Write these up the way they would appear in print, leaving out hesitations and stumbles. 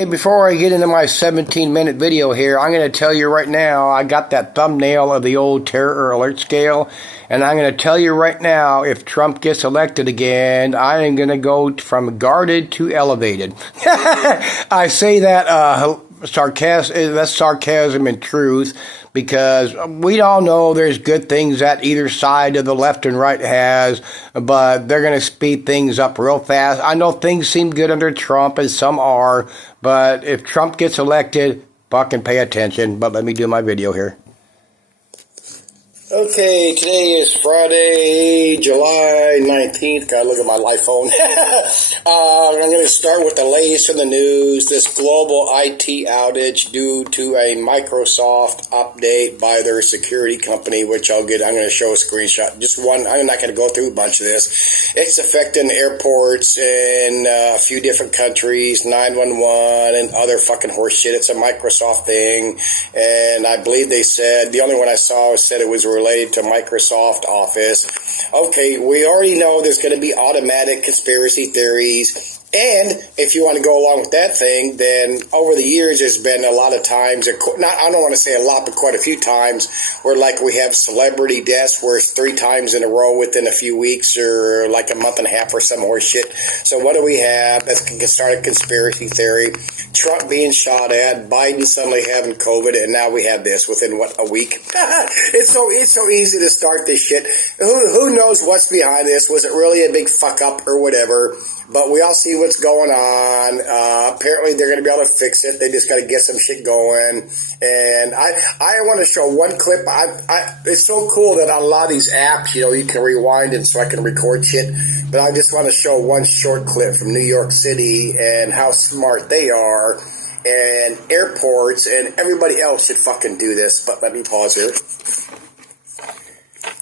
Hey, before I get into my 17-minute video here, I'm going to tell you right now, I got that thumbnail of the old terror alert scale, and I'm going to tell you right now, if Trump gets elected again, I am going to go from guarded to elevated. I say that that's sarcasm and truth, because we all know there's good things that either side of the left and right has, but they're going to speed things up real fast. I know things seem good under Trump, and some are, but if Trump gets elected, fucking pay attention. But let me do my video here. Okay, today is Friday, July 19th. Gotta look at my live phone. I'm going to start with the latest in the news. This global IT outage due to a Microsoft update by their security company, which I'm going to show a screenshot. Just one. I'm not going to go through a bunch of this. It's affecting airports in a few different countries, 911 and other fucking horse shit. It's a Microsoft thing. And I believe they said, the only one I saw said it was related to Microsoft Office. Okay, we already know there's going to be automatic conspiracy theories. And if you want to go along with that thing, then over the years, there's been a lot of times, I don't want to say a lot, but quite a few times, where like we have celebrity deaths where it's 3 times in a row within a few weeks or like a month and a half or some more shit. So what do we have? That's going to start a conspiracy theory. Trump being shot at, Biden suddenly having COVID, and now we have this within, what, a week? It's so easy to start this shit. Who knows what's behind this? Was it really a big fuck up or whatever? But we all see what's going on. Apparently, they're going to be able to fix it. They just got to get some shit going. And I want to show one clip. It's so cool that on a lot of these apps, you can rewind it so I can record shit. But I just want to show one short clip from New York City and how smart they are. And airports and everybody else should fucking do this. But let me pause here.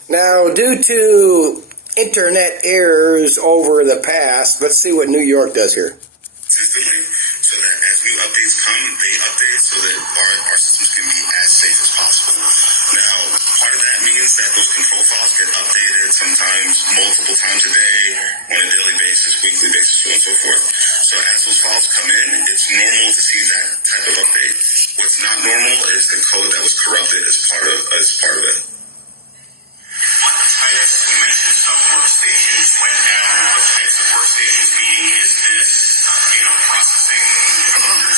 Now, due to internet errors over the past, let's see what New York does here. Consistently, so that as new updates come, they update so that our systems can be as safe as possible. Now, part of that means that those control files get updated sometimes multiple times a day, on a daily basis, weekly basis, so on and so forth. So as those files come in, it's normal to see that type of update. What's not normal is the code that was corrupted as part of it. You mentioned some workstations went down. What types of workstations, meaning is this, processing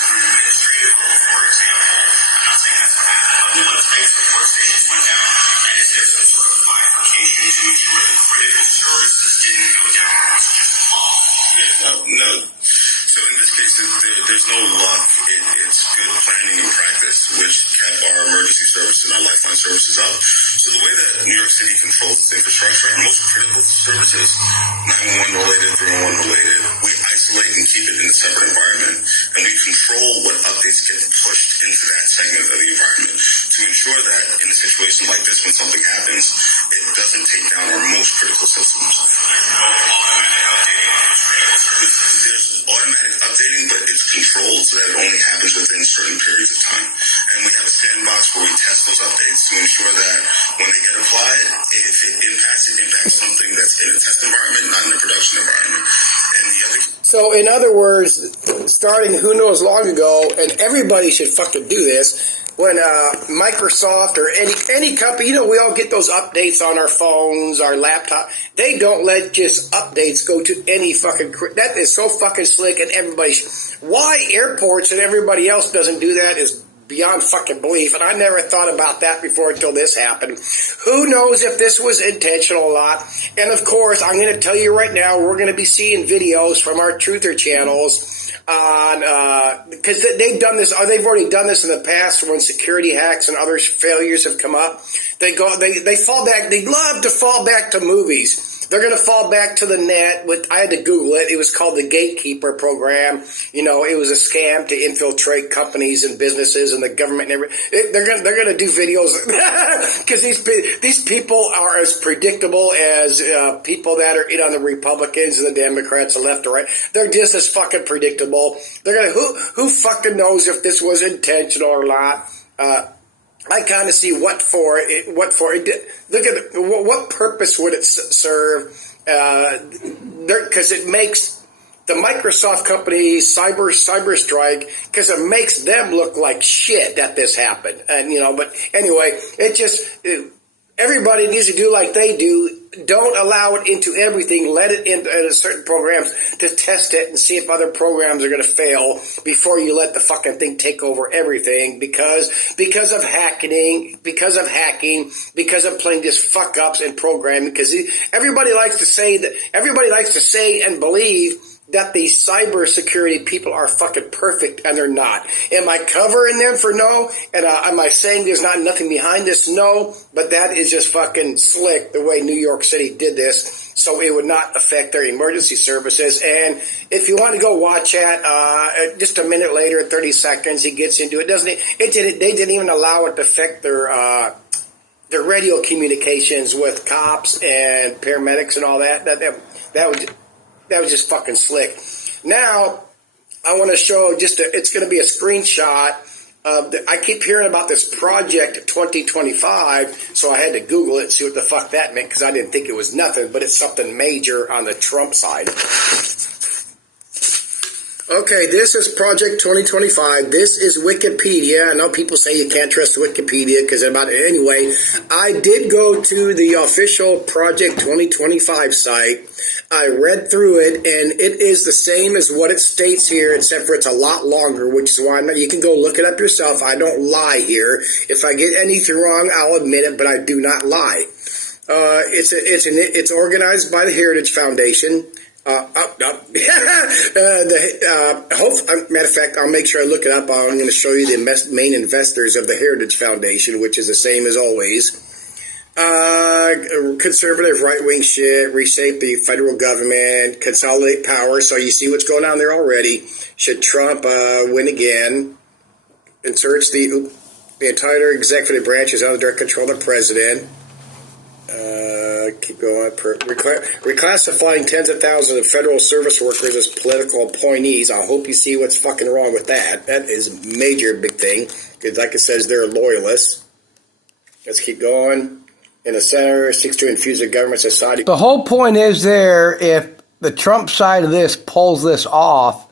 administrative, for example? I'm not saying that's what happened, but what types of workstations went down? And is there some sort of bifurcation to ensure that critical services didn't go down, or was it just law? No. So in this case, there's no luck. It's good planning and practice, which kept our emergency services and our lifeline services up. So the way that New York City controls its infrastructure, our most critical services, 911 related, 311 related, we isolate and keep it in a separate environment, and we control what updates get pushed into that segment of the environment to ensure that in a situation like this, when something happens, it doesn't take down our most critical systems. There's no automatic updating on those critical services. There's automatic updating, but it's controlled so that it only happens within certain periods of time. And we have a sandbox where we test those updates to ensure that when they get applied, if it impacts something that's in a test environment, not in a production environment. And the other... So, in other words, starting who knows long ago, and everybody should fucking do this, when Microsoft or any company, we all get those updates on our phones, our laptop. They don't let just updates go to any fucking... That is so fucking slick, and everybody... Why airports and everybody else doesn't do that is beyond fucking belief, and I never thought about that before until this happened. Who knows if this was intentional or not? And of course, I'm going to tell you right now, we're going to be seeing videos from our truther channels on, because they've done this, or they've already done this in the past when security hacks and other failures have come up. They fall back, they love to fall back to movies. They're going to fall back to the net I had to Google it. It was called the Gatekeeper program. It was a scam to infiltrate companies and businesses and the government and everything. They're going to do videos because these people are as predictable as people that are in on the Republicans and the Democrats, the left or right. They're just as fucking predictable. They're going to, who fucking knows if this was intentional or not? I kind of see what for it. Look at what purpose would it serve? Because it makes the Microsoft company CrowdStrike, because it makes them look like shit that this happened. And, but anyway, everybody needs to do like they do. Don't allow it into everything. Let it into certain programs to test it and see if other programs are going to fail before you let the fucking thing take over everything because of hacking, because of playing just fuck ups in programming. Because everybody likes to say and believe that the cybersecurity people are fucking perfect, and they're not. Am I covering them for no? And am I saying there's not nothing behind this? No, but that is just fucking slick the way New York City did this, so it would not affect their emergency services. And if you want to go watch it, just a minute later, 30 seconds, he gets into it. They didn't even allow it to affect their radio communications with cops and paramedics and all that. That was just fucking slick. Now, I want to show it's going to be a screenshot of I keep hearing about this Project 2025, so I had to Google it and see what the fuck that meant because I didn't think it was nothing, but it's something major on the Trump side. Okay, this is Project 2025. This is Wikipedia. I know people say you can't trust Wikipedia because about it. Anyway, I did go to the official Project 2025 site. I read through it, and it is the same as what it states here, except for it's a lot longer, which is why you can go look it up yourself. I don't lie here. If I get anything wrong, I'll admit it, but I do not lie. It's organized by the Heritage Foundation. Matter of fact, I'll make sure I look it up. I'm going to show you the main investors of the Heritage Foundation, which is the same as always. Conservative right-wing shit, reshape the federal government, consolidate power. So you see what's going on there already. Should Trump win again? Inserts the entire executive branch is under direct control of the president. Keep going. Reclassifying tens of thousands of federal service workers as political appointees. I hope you see what's fucking wrong with that. That is a major big thing. Because like it says, they're loyalists. Let's keep going. In the center, seeks to infuse a government society. The whole point is there, if the Trump side of this pulls this off,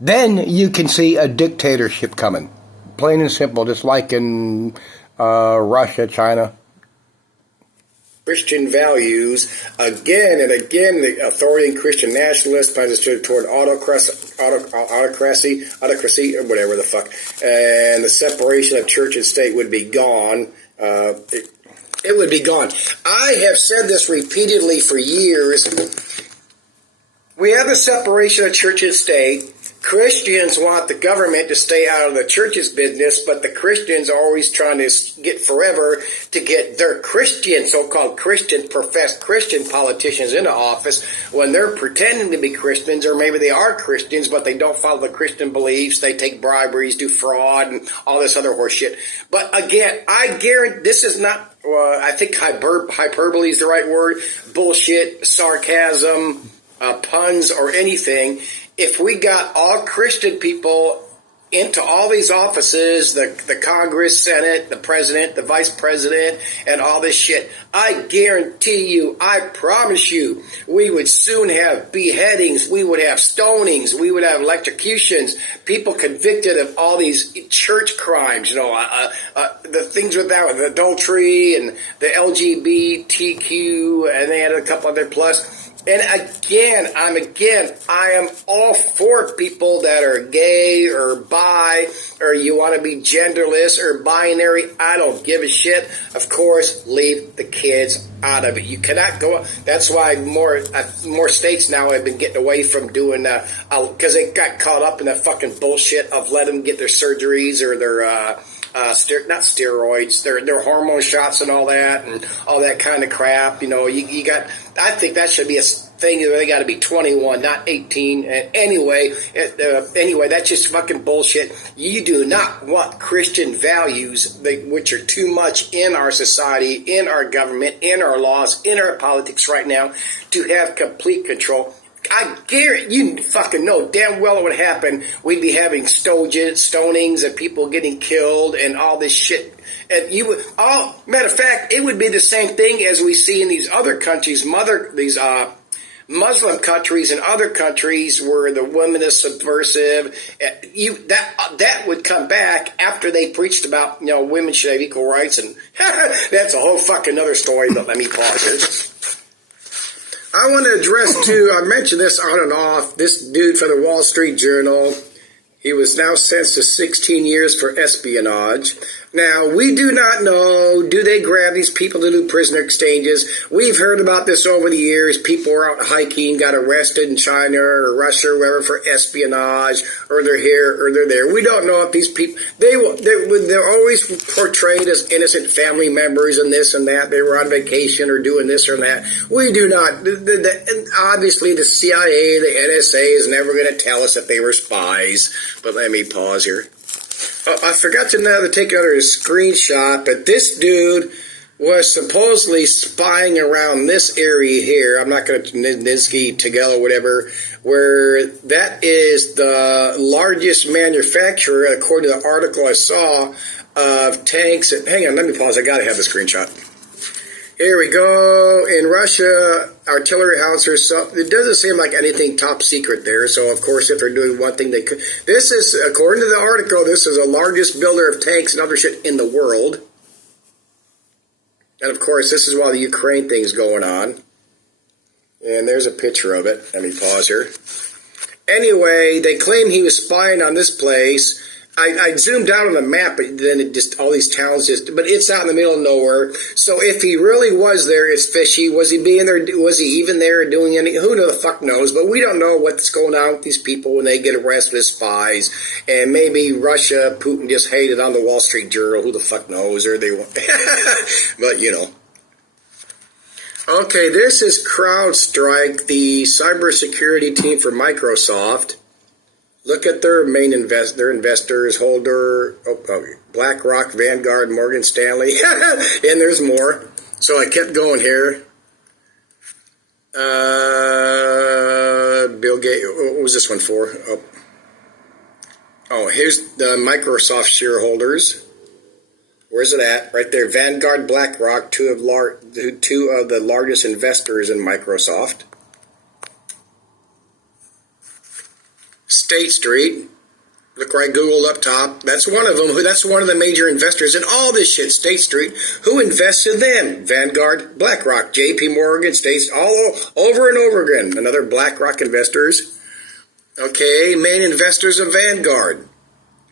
then you can see a dictatorship coming. Plain and simple, just like in Russia, China. Christian values, again and again, the authority and Christian nationalists plans to toward autocracy, or whatever the fuck, and the separation of church and state would be gone. It would be gone. I have said this repeatedly for years. We have the separation of church and state. Christians want the government to stay out of the church's business, but the Christians are always trying to get forever to get their Christian, so-called Christian, professed Christian politicians into office when they're pretending to be Christians, or maybe they are Christians, but they don't follow the Christian beliefs. They take briberies, do fraud, and all this other horse shit. But again, I guarantee this is not, I think hyperbole is the right word, bullshit, sarcasm, puns, or anything. If we got all Christian people into all these offices, the Congress, Senate, the president, the vice president, and all this shit, I guarantee you, I promise you, we would soon have beheadings, we would have stonings, we would have electrocutions, people convicted of all these church crimes, the things with that, with adultery and the LGBTQ, and they had a couple other plus. And again, I am all for people that are gay or bi, or you want to be genderless or binary. I don't give a shit. Of course, leave the kids out of it. You cannot go. That's why more states now have been getting away from doing because they got caught up in that fucking bullshit of letting them get their surgeries or their not steroids, their hormone shots and all that kind of crap. You got. I think that should be a thing. They got to be 21, not 18. Anyway, that's just fucking bullshit. You do not want Christian values, which are too much in our society, in our government, in our laws, in our politics right now, to have complete control. I guarantee you fucking know damn well it would happen. We'd be having stonings and people getting killed and all this shit. And matter of fact, it would be the same thing as we see in these other countries, Muslim countries and other countries where the woman is subversive, that would come back after they preached about, women should have equal rights, and that's a whole fucking other story, but let me pause here. I want to address, too, I mentioned this on and off, this dude from the Wall Street Journal. He was now sentenced to 16 years for espionage. Now, we do not know, do they grab these people to do prisoner exchanges? We've heard about this over the years. People were out hiking, got arrested in China or Russia or wherever for espionage, or they're here or they're there. We don't know if these people, they're always portrayed as innocent family members and this and that. They were on vacation or doing this or that. We do not. Obviously, the CIA, the NSA is never going to tell us that they were spies. But let me pause here. I forgot to take another screenshot, but this dude was supposedly spying around this area here. I'm not going to Nizhny, Tagil, whatever, where that is the largest manufacturer, according to the article I saw, of tanks. Hang on, let me pause. I got to have the screenshot. Here we go. In Russia, artillery howitzers. So it doesn't seem like anything top secret there. So, of course, if they're doing one thing, they could. This is, according to the article, this is the largest builder of tanks and other shit in the world. And, of course, this is while the Ukraine thing's going on. And there's a picture of it. Let me pause here. Anyway, they claim he was spying on this place. I zoomed out on the map, but then it just, all these towns but it's out in the middle of nowhere. So if he really was there, it's fishy. Was he being there? Was he even there doing anything? Who the fuck knows? But we don't know what's going on with these people when they get arrested as spies. And maybe Russia, Putin just hated on the Wall Street Journal. Who the fuck knows? Or they won't. But, Okay, this is CrowdStrike, the cybersecurity team for Microsoft. Look at their main investors, Holder, BlackRock, Vanguard, Morgan Stanley, and there's more. So I kept going here. Bill Gates, what was this one for? Oh, here's the Microsoft shareholders. Where's it at? Right there, Vanguard, BlackRock, two of the largest investors in Microsoft. State Street, look right, Google up top. That's one of them. That's one of the major investors in all this shit. State Street. Who invests in them? Vanguard, BlackRock, JP Morgan, States, all over and over again. Another BlackRock investors. Okay, main investors of Vanguard.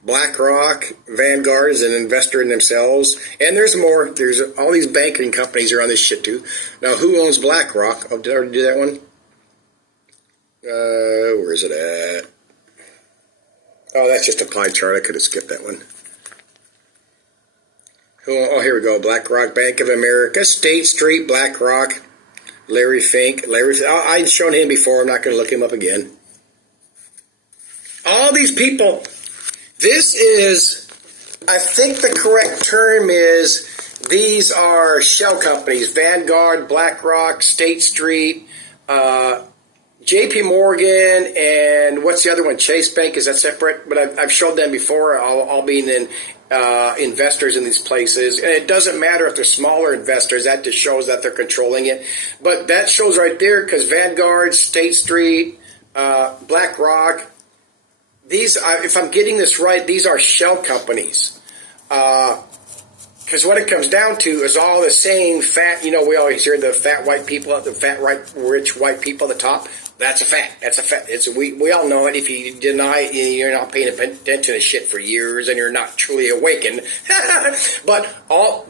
BlackRock, Vanguard is an investor in themselves. And there's more. There's all these banking companies are on this shit too. Now, who owns BlackRock? Oh, did I already do that one? Where is it at? Oh, that's just a pie chart. I could have skipped that one. Oh, here we go. BlackRock, Bank of America, State Street, BlackRock, Larry Fink. I'd shown him before. I'm not going to look him up again. All these people. This is, I think the correct term is, these are shell companies. Vanguard, BlackRock, State Street, JP Morgan, and what's the other one? Chase Bank, is that separate? But I've showed them before, all being investors in these places. And it doesn't matter if they're smaller investors, that just shows that they're controlling it. But that shows right there, because Vanguard, State Street, BlackRock, these, if I'm getting this right, these are shell companies. Because what it comes down to is all the same fat, we always hear the fat white people, the fat rich white people at the top. That's a fact. That's a fact. We all know it. If you deny it, you're not paying attention to shit for years and you're not truly awakened. But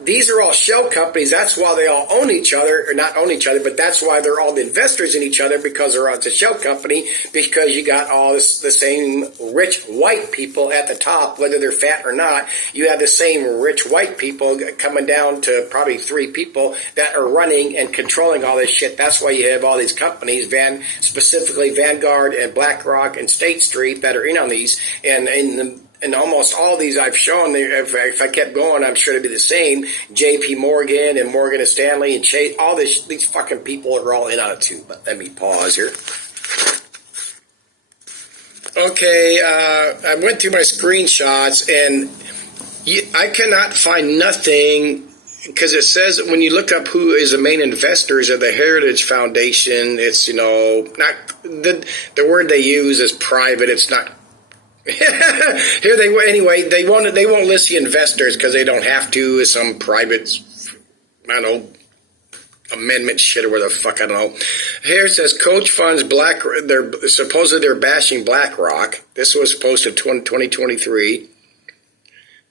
these are all shell companies. That's why they all own each other, or not own each other, but that's why they're all the investors in each other, because they're all, it's a shell company, because you got all the same rich white people at the top, whether they're fat or not. You have the same rich white people coming down to probably 3 people that are running and controlling all this shit. That's why you have all these companies, specifically Vanguard and BlackRock and State Street, that are in on these, and almost all these I've shown. If I kept going, I'm sure it'd be the same. JP Morgan and Morgan Stanley and Chase, all these fucking people are all in on it too. But let me pause here. Okay, I went through my screenshots and I cannot find nothing because it says when you look up who is the main investors of the Heritage Foundation, it's not the word they use is private. It's not. Here they won't list the investors because they don't have to. Some private, I don't know, amendment shit or whatever the fuck, I don't know. Here it says Coach funds they're bashing BlackRock. This was posted 2023.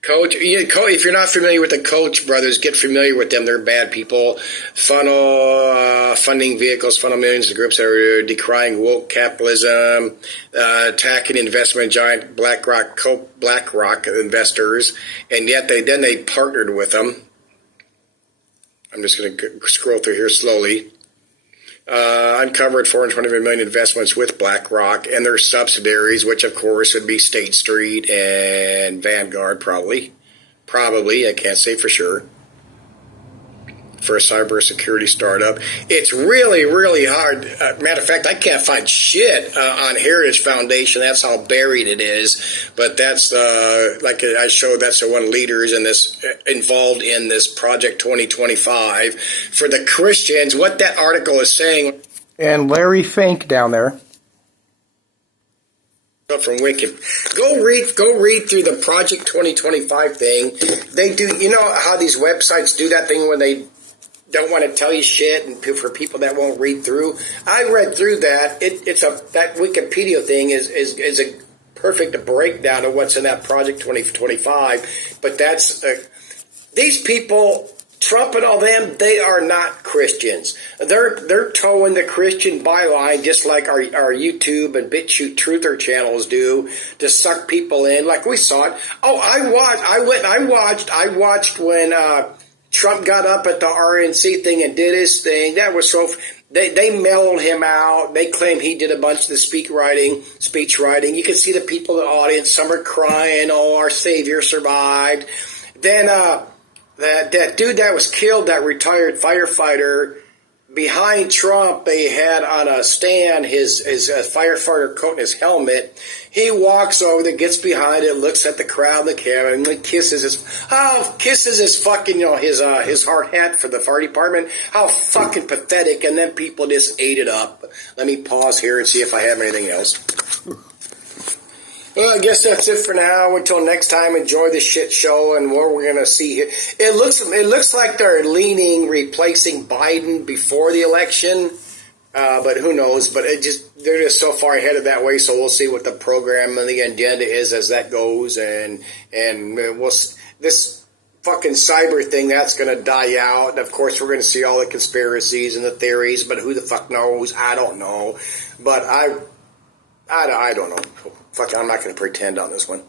Coach, if you're not familiar with the Koch brothers, get familiar with them. They're bad people. Funding vehicles, funnel millions of groups that are decrying woke capitalism, attacking investment giant BlackRock investors, and yet they partnered with them. I'm just going to scroll through here slowly. Uncovered $425 million investments with BlackRock and their subsidiaries, which of course would be State Street and Vanguard, probably. I can't say for sure. For a cybersecurity startup, it's really, really hard. Matter of fact, I can't find shit on Heritage Foundation. That's how buried it is. But that's like I showed. That's the one leaders in this involved in this Project 2025 for the Christians. What that article is saying. And Larry Fink down there. From Wicked. Go read through the Project 2025 thing. They do. You know how these websites do that thing when they don't want to tell you shit, and for people that won't read through. I read through that. That Wikipedia thing is a perfect breakdown of what's in that Project 2025. But that's these people, Trump and all them, they are not Christians. They're towing the Christian byline just like our YouTube and BitChute truther channels do to suck people in, like we saw it. Oh, I watched when Trump got up at the RNC thing and did his thing. That was so. They mellowed him out. They claim he did a bunch of the speech writing. You can see the people in the audience. Some are crying. Oh, our Savior survived. Then that dude that was killed, that retired firefighter, behind Trump, they had on a stand his firefighter coat and his helmet. He walks over there, gets behind it, looks at the crowd, the camera, and kisses his fucking, his hard hat for the fire department. How fucking pathetic. And then people just ate it up. Let me pause here and see if I have anything else. Well, I guess that's it for now. Until next time, enjoy the shit show and what we're going to see here. It looks like they're replacing Biden before the election, but who knows? But they're just so far ahead of that way. So we'll see what the program and the agenda is as that goes, and this fucking cyber thing that's going to die out. And of course, we're going to see all the conspiracies and the theories, but who the fuck knows? I don't know. But I don't know. Fuck, I'm not going to pretend on this one.